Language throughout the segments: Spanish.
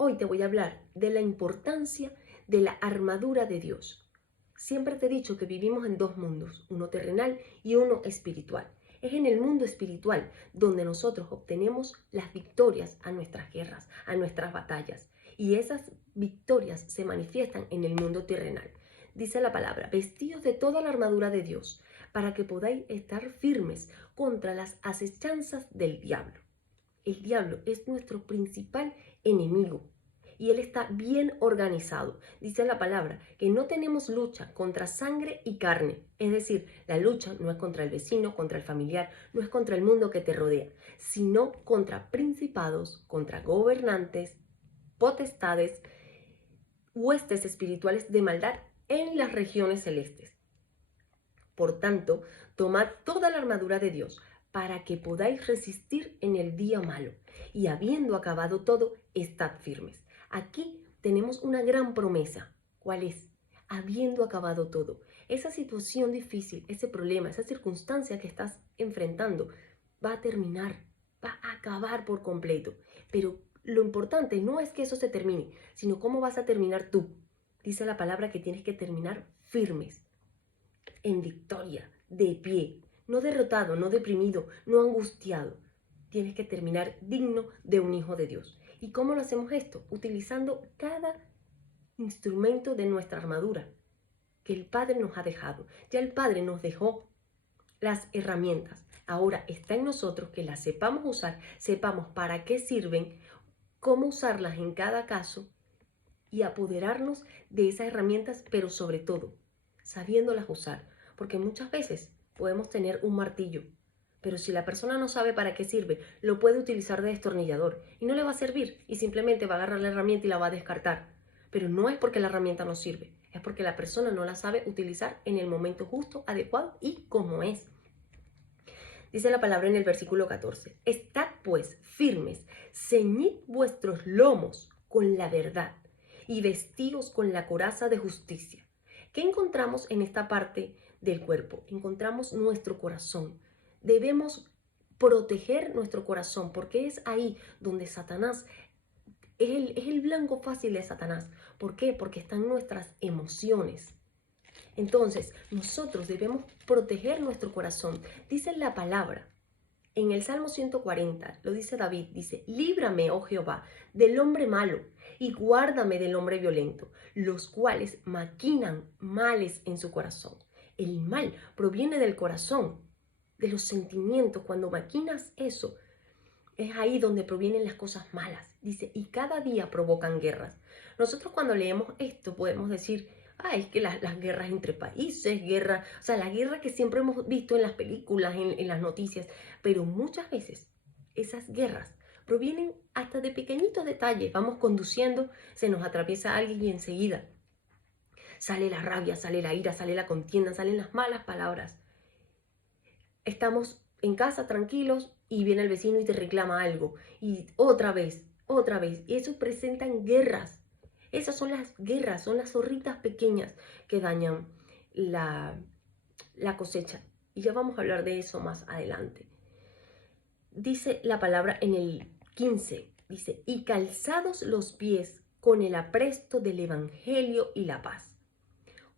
Hoy te voy a hablar de la importancia de la armadura de Dios. Siempre te he dicho que vivimos en dos mundos, uno terrenal y uno espiritual. Es en el mundo espiritual donde nosotros obtenemos las victorias a nuestras guerras, a nuestras batallas. Y esas victorias se manifiestan en el mundo terrenal. Dice la palabra, vestidos de toda la armadura de Dios, para que podáis estar firmes contra las acechanzas del diablo. El diablo es nuestro principal enemigo y él está bien organizado. Dice la palabra que no tenemos lucha contra sangre y carne. Es decir, la lucha no es contra el vecino, contra el familiar, no es contra el mundo que te rodea, sino contra principados, contra gobernantes, potestades, huestes espirituales de maldad en las regiones celestes. Por tanto, tomad toda la armadura de Dios para que podáis resistir en el día malo, y habiendo acabado todo, estad firmes. Aquí tenemos una gran promesa. ¿Cuál es? Habiendo acabado todo. Esa situación difícil, ese problema, esa circunstancia que estás enfrentando, va a terminar, va a acabar por completo. Pero lo importante no es que eso se termine, sino cómo vas a terminar tú. Dice la palabra que tienes que terminar firmes, en victoria, de pie, no derrotado, no deprimido, no angustiado. Tienes que terminar digno de un hijo de Dios. ¿Y cómo lo hacemos esto? Utilizando cada instrumento de nuestra armadura que el Padre nos ha dejado. Ya el Padre nos dejó las herramientas. Ahora está en nosotros que las sepamos usar, sepamos para qué sirven, cómo usarlas en cada caso y apoderarnos de esas herramientas, pero sobre todo, sabiéndolas usar. Porque muchas veces podemos tener un martillo, pero si la persona no sabe para qué sirve, lo puede utilizar de destornillador y no le va a servir y simplemente va a agarrar la herramienta y la va a descartar. Pero no es porque la herramienta no sirve, es porque la persona no la sabe utilizar en el momento justo, adecuado y como es. Dice la palabra en el versículo 14, estad pues firmes, ceñid vuestros lomos con la verdad y vestíos con la coraza de justicia. ¿Qué encontramos en esta parte del cuerpo? Encontramos nuestro corazón. Debemos proteger nuestro corazón porque es ahí donde Satanás es el blanco fácil de Satanás. ¿Por qué? Porque están nuestras emociones. Entonces, nosotros debemos proteger nuestro corazón. Dice la palabra en el Salmo 140, lo dice David, dice, líbrame, oh Jehová, del hombre malo y guárdame del hombre violento, los cuales maquinan males en su corazón. El mal proviene del corazón, de los sentimientos. Cuando maquinas eso, es ahí donde provienen las cosas malas. Dice, y cada día provocan guerras. Nosotros cuando leemos esto podemos decir, es que las guerras entre países, o sea, la guerra que siempre hemos visto en las películas, en las noticias, pero muchas veces esas guerras provienen hasta de pequeñitos detalles. Vamos conduciendo, se nos atraviesa alguien y enseguida sale la rabia, sale la ira, sale la contienda, salen las malas palabras. Estamos en casa tranquilos y viene el vecino y te reclama algo. Y otra vez. Y eso presentan guerras. Esas son las guerras, son las zorritas pequeñas que dañan la cosecha. Y ya vamos a hablar de eso más adelante. Dice la palabra en el 15, dice, y calzados los pies con el apresto del evangelio y la paz.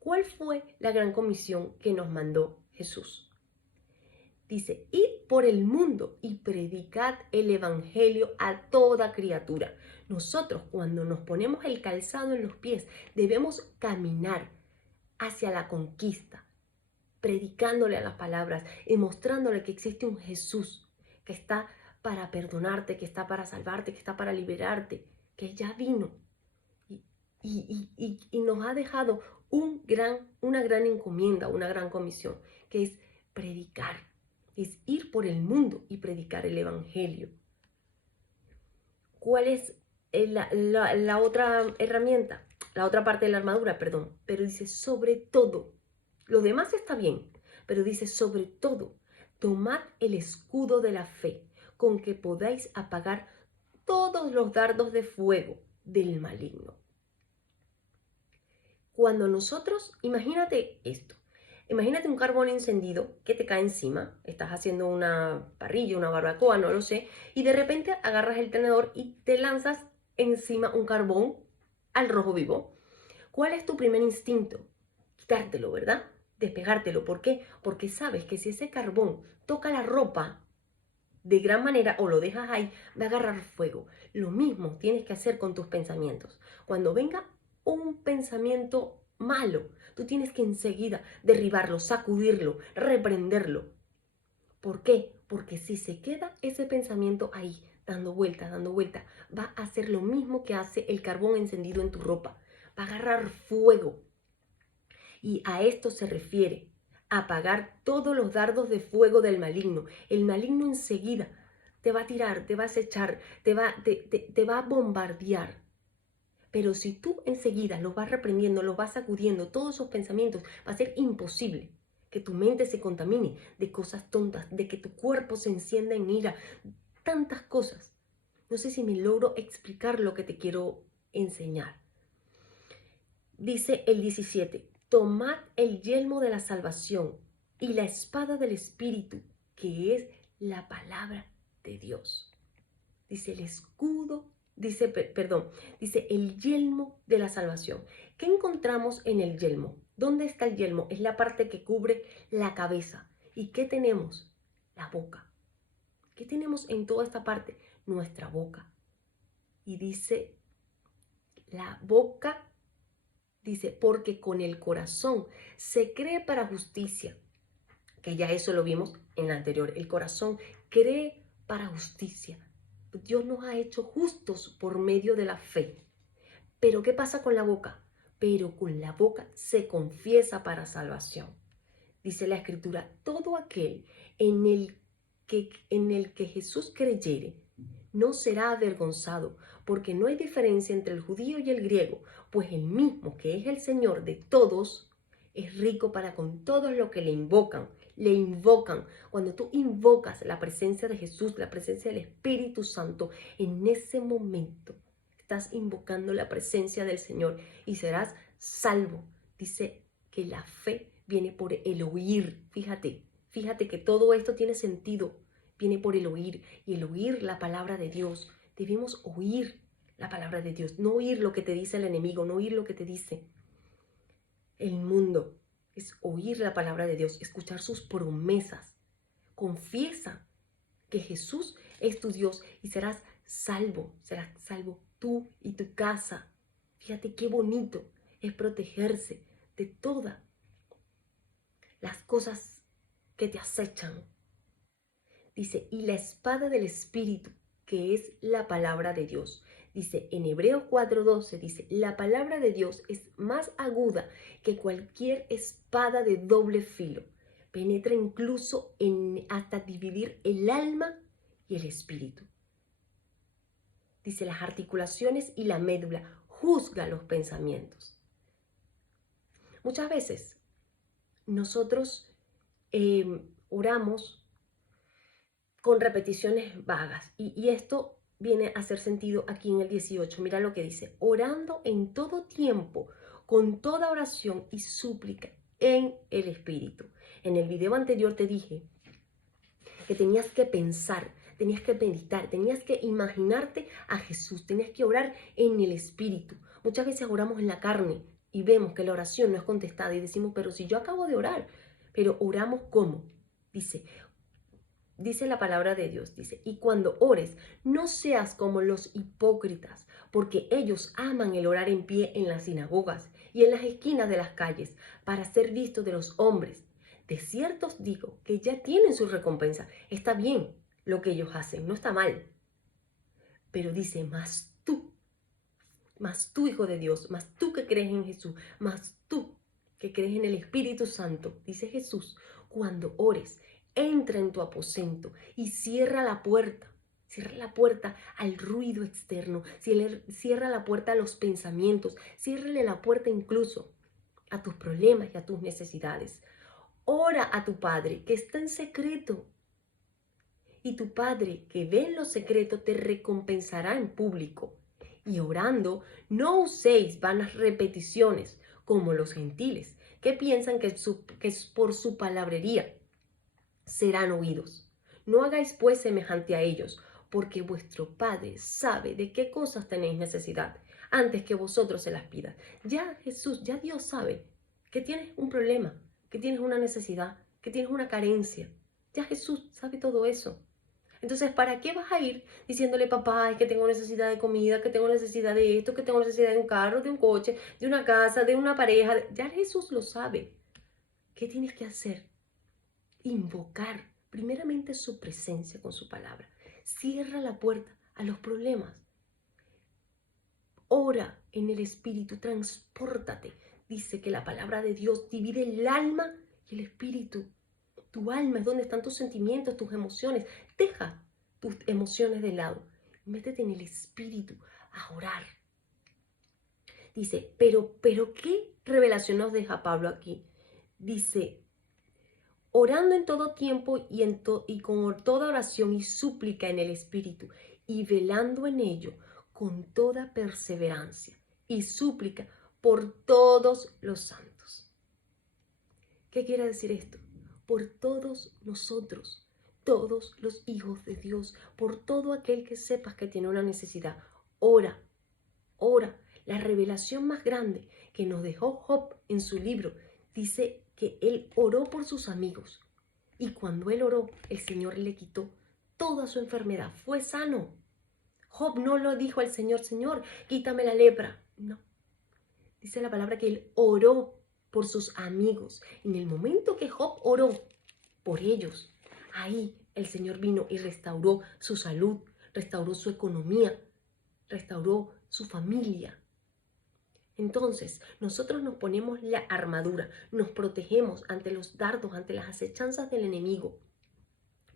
¿Cuál fue la gran comisión que nos mandó Jesús? Dice, id por el mundo y predicad el evangelio a toda criatura. Nosotros, cuando nos ponemos el calzado en los pies, debemos caminar hacia la conquista, predicándole a las palabras y mostrándole que existe un Jesús que está para perdonarte, que está para salvarte, que está para liberarte, que ya vino y nos ha dejado una gran encomienda, una gran comisión, que es predicar. Es ir por el mundo y predicar el evangelio. ¿Cuál es la otra herramienta? La otra parte de la armadura, perdón. Pero dice sobre todo. Lo demás está bien, pero dice sobre todo, tomad el escudo de la fe, con que podáis apagar todos los dardos de fuego del maligno. Cuando nosotros, imagínate esto. Imagínate un carbón encendido que te cae encima, estás haciendo una parrilla, una barbacoa, no lo sé, y de repente agarras el tenedor y te lanzas encima un carbón al rojo vivo. ¿Cuál es tu primer instinto? Quitártelo, ¿verdad? Despegártelo. ¿Por qué? Porque sabes que si ese carbón toca la ropa de gran manera o lo dejas ahí, va a agarrar fuego. Lo mismo tienes que hacer con tus pensamientos. Cuando venga un pensamiento malo, tú tienes que enseguida derribarlo, sacudirlo, reprenderlo. ¿Por qué? Porque si se queda ese pensamiento ahí, dando vuelta, va a hacer lo mismo que hace el carbón encendido en tu ropa. Va a agarrar fuego. Y a esto se refiere, apagar todos los dardos de fuego del maligno. El maligno enseguida te va a tirar, te va a acechar, te va a bombardear. Pero si tú enseguida los vas reprendiendo, los vas sacudiendo, todos esos pensamientos, va a ser imposible que tu mente se contamine de cosas tontas, de que tu cuerpo se encienda en ira, tantas cosas. No sé si me logro explicar lo que te quiero enseñar. Dice el 17, tomad el yelmo de la salvación y la espada del Espíritu, que es la palabra de Dios. Dice el escudo, dice el yelmo de la salvación. ¿Qué encontramos en el yelmo? ¿Dónde está el yelmo? Es la parte que cubre la cabeza. ¿Y qué tenemos? La boca. ¿Qué tenemos en toda esta parte? Nuestra boca. Y dice, la boca, dice, porque con el corazón se cree para justicia, que ya eso lo vimos en la anterior. El corazón cree para justicia. Dios nos ha hecho justos por medio de la fe. Pero ¿qué pasa con la boca? Pero con la boca se confiesa para salvación. Dice la Escritura, todo aquel en el que Jesús creyere no será avergonzado, porque no hay diferencia entre el judío y el griego, pues el mismo que es el Señor de todos es rico para con todos los que le invocan. Le invocan. Cuando tú invocas la presencia de Jesús, la presencia del Espíritu Santo, en ese momento estás invocando la presencia del Señor y serás salvo. Dice que la fe viene por el oír. Fíjate que todo esto tiene sentido. Viene por el oír, y el oír la palabra de Dios. Debemos oír la palabra de Dios, no oír lo que te dice el enemigo, no oír lo que te dice el mundo. Es oír la palabra de Dios, escuchar sus promesas. Confiesa que Jesús es tu Dios y serás salvo tú y tu casa. Fíjate qué bonito es protegerse de todas las cosas que te acechan. Dice, y la espada del Espíritu, que es la palabra de Dios. Dice en Hebreos 4:12, dice, la palabra de Dios es más aguda que cualquier espada de doble filo. Penetra incluso hasta dividir el alma y el espíritu. Dice las articulaciones y la médula, juzga los pensamientos. Muchas veces nosotros oramos con repeticiones vagas y esto viene a hacer sentido aquí en el 18. Mira lo que dice, orando en todo tiempo, con toda oración y súplica en el Espíritu. En el video anterior te dije que tenías que pensar, tenías que meditar, tenías que imaginarte a Jesús, tenías que orar en el Espíritu. Muchas veces oramos en la carne y vemos que la oración no es contestada y decimos, pero si yo acabo de orar, pero oramos ¿cómo? Dice la palabra de Dios, dice, y cuando ores, no seas como los hipócritas, porque ellos aman el orar en pie en las sinagogas y en las esquinas de las calles, para ser vistos de los hombres. De cierto os digo que ya tienen su recompensa. Está bien lo que ellos hacen, no está mal. Pero dice, más tú, hijo de Dios, más tú que crees en Jesús, más tú que crees en el Espíritu Santo, dice Jesús, cuando ores, entra en tu aposento y cierra la puerta. Cierra la puerta al ruido externo, cierra la puerta a los pensamientos, ciérrale la puerta incluso a tus problemas y a tus necesidades. Ora a tu Padre que está en secreto. Y tu Padre que ve en lo secreto te recompensará en público. Y orando, no uséis vanas repeticiones como los gentiles, que piensan que es por su palabrería serán oídos. No hagáis pues semejante a ellos, porque vuestro Padre sabe de qué cosas tenéis necesidad antes que vosotros se las pidas. Ya Jesús, ya Dios sabe que tienes un problema, que tienes una necesidad, que tienes una carencia. Ya Jesús sabe todo eso. Entonces, ¿para qué vas a ir diciéndole, papá, es que tengo necesidad de comida, que tengo necesidad de esto, que tengo necesidad de un carro, de un coche, de una casa, de una pareja? Ya Jesús lo sabe. ¿Qué tienes que hacer? Invocar primeramente su presencia con su palabra. Cierra la puerta a los problemas. Ora en el Espíritu, transpórtate. Dice que la palabra de Dios divide el alma y el espíritu. Tu alma es donde están tus sentimientos, tus emociones. Deja tus emociones de lado. Métete en el Espíritu a orar. Dice, pero ¿qué revelación nos deja Pablo aquí? Dice, orando en todo tiempo y con toda oración y súplica en el Espíritu, y velando en ello con toda perseverancia y súplica por todos los santos. ¿Qué quiere decir esto? Por todos nosotros, todos los hijos de Dios, por todo aquel que sepas que tiene una necesidad. Ora. La revelación más grande que nos dejó Job en su libro dice que él oró por sus amigos. Y cuando él oró, el Señor le quitó toda su enfermedad. Fue sano. Job no lo dijo al Señor, Señor, quítame la lepra. No. Dice la palabra que él oró por sus amigos. En el momento que Job oró por ellos, ahí el Señor vino y restauró su salud, restauró su economía, restauró su familia. Entonces, nosotros nos ponemos la armadura, nos protegemos ante los dardos, ante las acechanzas del enemigo.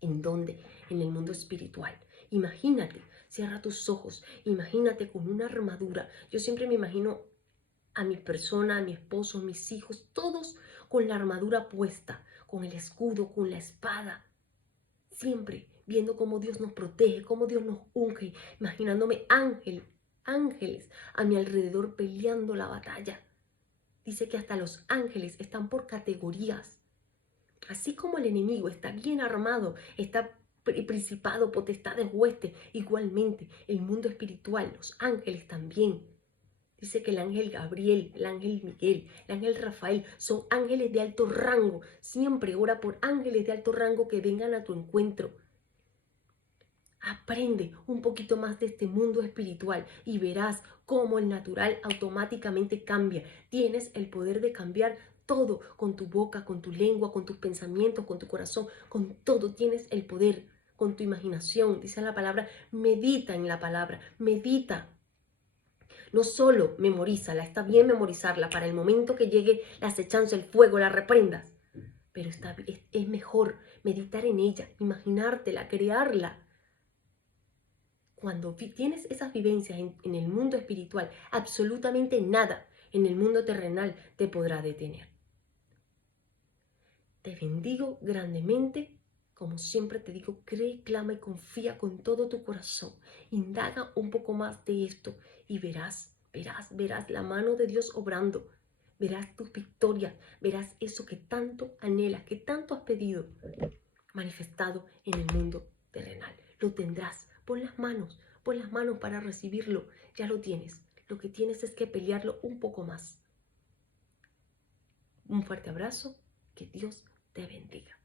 ¿En dónde? En el mundo espiritual. Imagínate, cierra tus ojos, imagínate con una armadura. Yo siempre me imagino a mi persona, a mi esposo, a mis hijos, todos con la armadura puesta, con el escudo, con la espada. Siempre viendo cómo Dios nos protege, cómo Dios nos unge, imaginándome ángeles a mi alrededor peleando la batalla. Dice que hasta los ángeles están por categorías. Así como el enemigo está bien armado, está principado, potestades, huestes, igualmente el mundo espiritual, los ángeles también. Dice que el ángel Gabriel, el ángel Miguel, el ángel Rafael son ángeles de alto rango. Siempre ora por ángeles de alto rango que vengan a tu encuentro. Aprende un poquito más de este mundo espiritual y verás cómo el natural automáticamente cambia. Tienes el poder de cambiar todo con tu boca, con tu lengua, con tus pensamientos, con tu corazón, con todo tienes el poder, con tu imaginación. Dice la palabra, medita en la palabra, medita. No solo memorízala, está bien memorizarla para el momento que llegue la acechanza, el fuego, la reprendas. Pero es mejor meditar en ella, imaginártela, crearla. Cuando tienes esas vivencias en el mundo espiritual, absolutamente nada en el mundo terrenal te podrá detener. Te bendigo grandemente. Como siempre te digo, cree, clama y confía con todo tu corazón. Indaga un poco más de esto y verás la mano de Dios obrando. Verás tus victorias, verás eso que tanto anhelas, que tanto has pedido, manifestado en el mundo terrenal. Lo tendrás. Pon las manos para recibirlo. Ya lo tienes. Lo que tienes es que pelearlo un poco más. Un fuerte abrazo. Que Dios te bendiga.